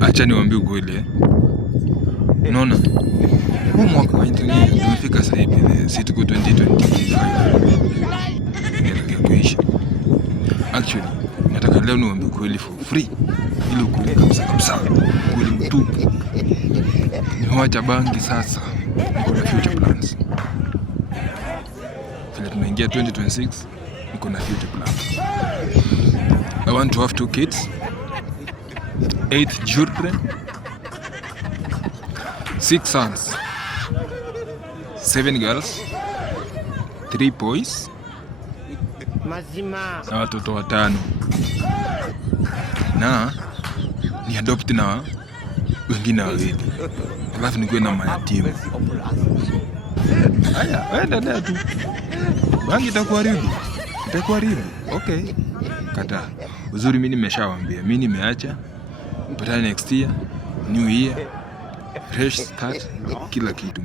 acha niwaambie ukweli. Unaona? Huu mwaka wa internet tumefika sasa hivi, si tuko 2025. Ndio kuisha. Actually, nataka leo niwaambie ukweli for free. Ili ukweli kabisa. Ukweli mtupu. Nimewacha bangi sasa. Niko na future plans. Vile tunaingia 2026, niko na future plans. I want to have 2 kids, 8 children, 6 sons, 7 girls, 3 boys, na watoto 5. Na ni adopt na wengine 2. Alafu nikuwe na mayatima. Haya, wewe tu. Bangi itakuharibu. Okay. Kata. Uzuri mimi nimeshawaambia. Mimi nimeacha. But next year, new year, fresh start, kila kitu.